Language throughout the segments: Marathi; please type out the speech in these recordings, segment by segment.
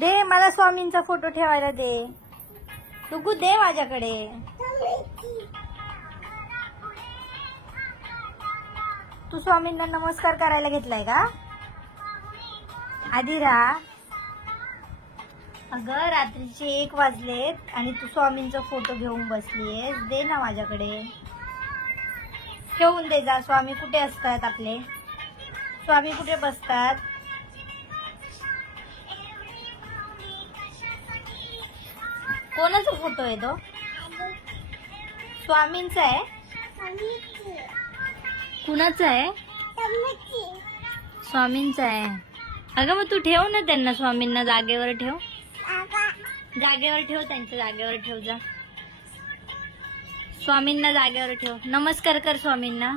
दे मला स्वामींचा फोटो ठेवायला दे. डुगू दे माझ्याकडे. तू स्वामींना नमस्कार करायला घेतलाय का? आधी राहा. अगं रात्रीचे 1 वाजलेत आणि तू स्वामींचा फोटो घेऊन बसलीयेस. दे ना माझ्याकडे. ठेवून दे जा. स्वामी कुठे असतात आपले? स्वामी कुठे बसतात? कोणाचा फोटो आहे तो? स्वामींचा आहे? कुणाचा आहे? स्वामींचा आहे. अगं मग तू ठेव ना त्यांना. स्वामींना जागेवर ठेव. जागेवर ठेव. त्यांच्या जागेवर ठेव जा. स्वामींना जागेवर ठेव. नमस्कार कर स्वामींना.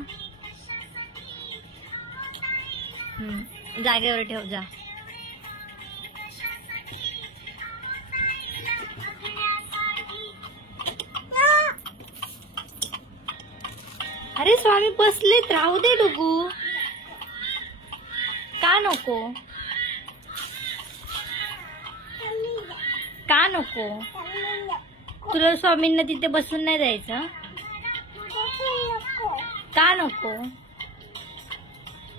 जागेवर ठेव जा. अरे स्वामी बसलेत. राहू दे डुगू. का नको? का नको? तुला स्वामींना तिथे बसून नाही जायचं? का नको?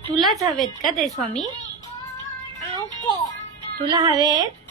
तुलाच हवेत का ते स्वामी? तुला हवेत?